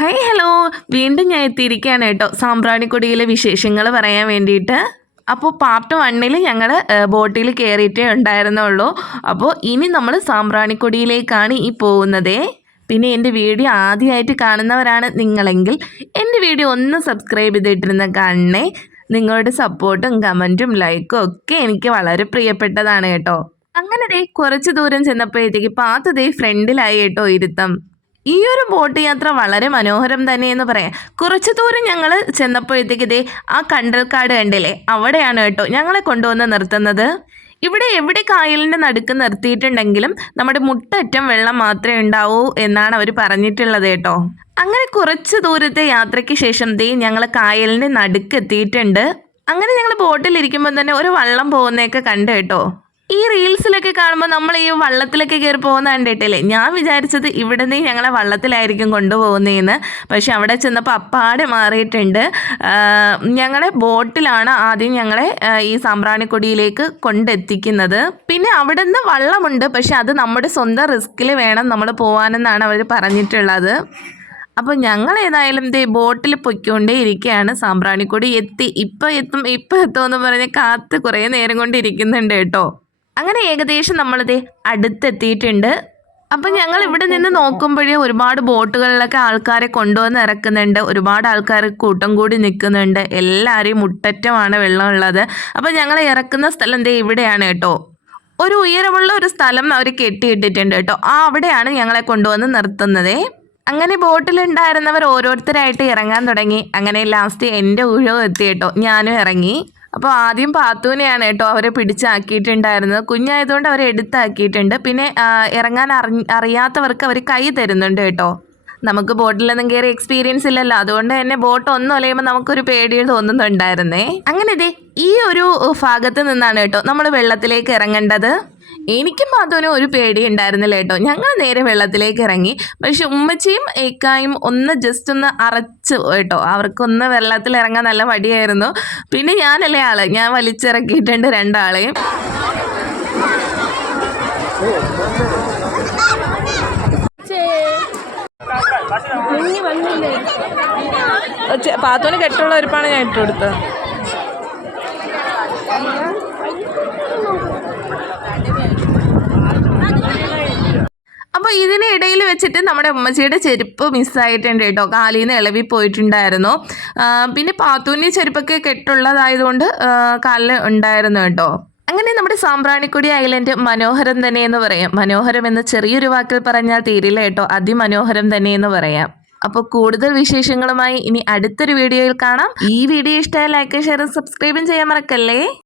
Hi hello വീണ്ടും ഞാൻ എത്തിയിരിക്കുകയാണ് കേട്ടോ. സാമ്പ്രാണിക്കൊടിയിലെ വിശേഷങ്ങൾ പറയാൻ വേണ്ടിയിട്ട്. അപ്പോൾ പാർട്ട് വണ്ണിൽ ഞങ്ങൾ ബോട്ടിൽ കയറിയിട്ടേ ഉണ്ടായിരുന്നുള്ളൂ. അപ്പോൾ ഇനി നമ്മൾ സാമ്പ്രാണിക്കൊടിയിലേക്കാണ് ഈ പോകുന്നതേ. പിന്നെ എന്റെ വീഡിയോ ആദ്യമായിട്ട് കാണുന്നവരാണ് നിങ്ങളെങ്കിൽ എന്റെ വീഡിയോ ഒന്ന് സബ്സ്ക്രൈബ് ചെയ്തിട്ടിരുന്ന കാണണേ നിങ്ങളുടെ സപ്പോർട്ടും കമന്റും ലൈക്കും ഒക്കെ എനിക്ക് വളരെ പ്രിയപ്പെട്ടതാണ് കേട്ടോ. അങ്ങനെ ദേ കുറച്ച് ദൂരം ചെന്നപ്പോഴത്തേക്ക് പാത്ത് ദേ ഫ്രണ്ടിലായി കേട്ടോ ഇരുത്തം. ഈ ഒരു ബോട്ട് യാത്ര വളരെ മനോഹരം തന്നെയെന്ന് പറയാം. കുറച്ച് ദൂരം ഞങ്ങൾ ചെന്നപ്പോഴത്തേക്ക് ഇതേ ആ കണ്ടൽക്കാട് കണ്ടില്ലേ? അവിടെയാണ് കേട്ടോ ഞങ്ങളെ കൊണ്ടുവന്ന് നിർത്തുന്നത്. ഇവിടെ എവിടെ കായലിന്റെ നടുക്ക് നിർത്തിയിട്ടുണ്ടെങ്കിലും നമ്മുടെ മുട്ടറ്റം വെള്ളം മാത്രമേ ഉണ്ടാവൂ എന്നാണ് അവർ പറഞ്ഞിട്ടുള്ളത് കേട്ടോ. അങ്ങനെ കുറച്ച് ദൂരത്തെ യാത്രയ്ക്ക് ശേഷം ദേ ഞങ്ങൾ കായലിന്റെ നടുക്ക് എത്തിയിട്ടുണ്ട്. അങ്ങനെ ഞങ്ങൾ ബോട്ടിലിരിക്കുമ്പോൾ തന്നെ ഒരു വള്ളം പോകുന്നതൊക്കെ കണ്ടു കേട്ടോ. ഈ റീൽസിലൊക്കെ കാണുമ്പോൾ നമ്മൾ ഈ വള്ളത്തിലൊക്കെ കയറി പോകുന്ന കണ്ടിട്ടില്ലേ? ഞാൻ വിചാരിച്ചത് ഇവിടെ നിന്ന് ഞങ്ങളെ വള്ളത്തിലായിരിക്കും കൊണ്ടുപോകുന്നതെന്ന് പക്ഷെ അവിടെ ചെന്നപ്പോൾ അപ്പാടെ മാറിയിട്ടുണ്ട്. ഞങ്ങളെ ബോട്ടിലാണ് ആദ്യം ഞങ്ങളെ ഈ സാമ്പ്രാണിക്കൊടിയിലേക്ക് കൊണ്ടെത്തിക്കുന്നത്. പിന്നെ അവിടെ നിന്ന് വള്ളമുണ്ട്. പക്ഷെ അത് നമ്മുടെ സ്വന്തം റിസ്കിൽ വേണം നമ്മൾ പോകാനെന്നാണ് അവർ പറഞ്ഞിട്ടുള്ളത്. അപ്പോൾ ഞങ്ങൾ ഏതായാലും ദേ ബോട്ടിൽ പൊയ്ക്കൊണ്ടേ ഇരിക്കുകയാണ് സാമ്പ്രാണിക്കൊടി എത്തി. ഇപ്പം എത്തും ഇപ്പം എത്തുമെന്ന് പറഞ്ഞ് കാത്ത് കുറേ നേരം കൊണ്ടിരിക്കുന്നുണ്ട് കേട്ടോ. അങ്ങനെ ഏകദേശം നമ്മളിത് അടുത്തെത്തിയിട്ടുണ്ട്. അപ്പം ഞങ്ങൾ ഇവിടെ നിന്ന് നോക്കുമ്പോഴേ ഒരുപാട് ബോട്ടുകളിലൊക്കെ ആൾക്കാരെ കൊണ്ടുവന്ന് ഇറക്കുന്നുണ്ട്. ഒരുപാട് ആൾക്കാർ കൂട്ടം കൂടി നിൽക്കുന്നുണ്ട്. എല്ലാവരെയും മുട്ടറ്റമാണ് വെള്ളമുള്ളത്. അപ്പം ഞങ്ങൾ ഇറക്കുന്ന സ്ഥലം ദേ ഇവിടെയാണ് കേട്ടോ. ഒരു ഉയരമുള്ള ഒരു സ്ഥലം അവർ കെട്ടിയിട്ടിട്ടുണ്ട് കേട്ടോ. ആ അവിടെയാണ് ഞങ്ങളെ കൊണ്ടുവന്ന് നിർത്തുന്നതേ. അങ്ങനെ ബോട്ടിലുണ്ടായിരുന്നവർ ഓരോരുത്തരായിട്ട് ഇറങ്ങാൻ തുടങ്ങി. അങ്ങനെ ലാസ്റ്റ് എന്റെ ഊഴവും എത്തി കേട്ടോ. ഞാനും ഇറങ്ങി. അപ്പോൾ ആദ്യം പാത്തൂനെയാണ് കേട്ടോ അവരെ പിടിച്ചാക്കിയിട്ടുണ്ടായിരുന്നത്. കുഞ്ഞായതുകൊണ്ട് അവരെ എടുത്താക്കിയിട്ടുണ്ട്. പിന്നെ ഇറങ്ങാൻ അറി അറിയാത്തവർക്ക് അവർ കൈ തരുന്നുണ്ട് കേട്ടോ. നമുക്ക് ബോട്ടിലൊന്നും കയറി എക്സ്പീരിയൻസ് ഇല്ലല്ലോ. അതുകൊണ്ട് തന്നെ ബോട്ട് ഒന്നും അലയുമ്പോൾ നമുക്കൊരു പേടി തോന്നുന്നുണ്ടായിരുന്നേ. അങ്ങനെ ഇതേ ഈ ഒരു ഭാഗത്ത് നിന്നാണ് കേട്ടോ നമ്മൾ വെള്ളത്തിലേക്ക് ഇറങ്ങേണ്ടത്. എനിക്കും മാധവനും ഒരു പേടി ഉണ്ടായിരുന്നില്ല കേട്ടോ ഞങ്ങൾ നേരെ വെള്ളത്തിലേക്ക് ഇറങ്ങി പക്ഷെ ഉമ്മച്ചിയും ഏക്കായും ഒന്ന് ജസ്റ്റ് ഒന്ന് അറച്ച് കേട്ടോ അവർക്കൊന്ന് വെള്ളത്തിൽ ഇറങ്ങാൻ നല്ല മടിയായിരുന്നു പിന്നെ ഞാനല്ലേ ആൾ ഞാൻ വലിച്ചിറക്കിയിട്ടുണ്ട് രണ്ടാളെയും പാത്തോന് കെട്ടുള്ള ഒരുപ്പാണ് ഞാൻ ഇട്ട് വെച്ചിട്ട് നമ്മുടെ ഉമ്മച്ചിയുടെ ചെരുപ്പ് മിസ്സായിട്ടുണ്ട് കേട്ടോ. കാലിൽ നിന്ന് ഇളവി പോയിട്ടുണ്ടായിരുന്നു. പിന്നെ പാത്തൂന്നി ചെരുപ്പൊക്കെ കെട്ടുള്ളതായതുകൊണ്ട് കാലിൽ ഉണ്ടായിരുന്നു കേട്ടോ. അങ്ങനെ നമ്മുടെ സാമ്പ്രാണിക്കുടി ഐലൻഡ് മനോഹരം തന്നെ എന്ന് പറയാം. മനോഹരം എന്ന് ചെറിയൊരു വാക്കിൽ പറഞ്ഞാൽ തീരില്ല കേട്ടോ. അതിമനോഹരം തന്നെ എന്ന് പറയാം. അപ്പോൾ കൂടുതൽ വിശേഷങ്ങളുമായി ഇനി അടുത്തൊരു വീഡിയോയിൽ കാണാം. ഈ വീഡിയോ ഇഷ്ടമായ ലൈക്ക് ഷെയർ സബ്സ്ക്രൈബും ചെയ്യാൻ മറക്കല്ലേ?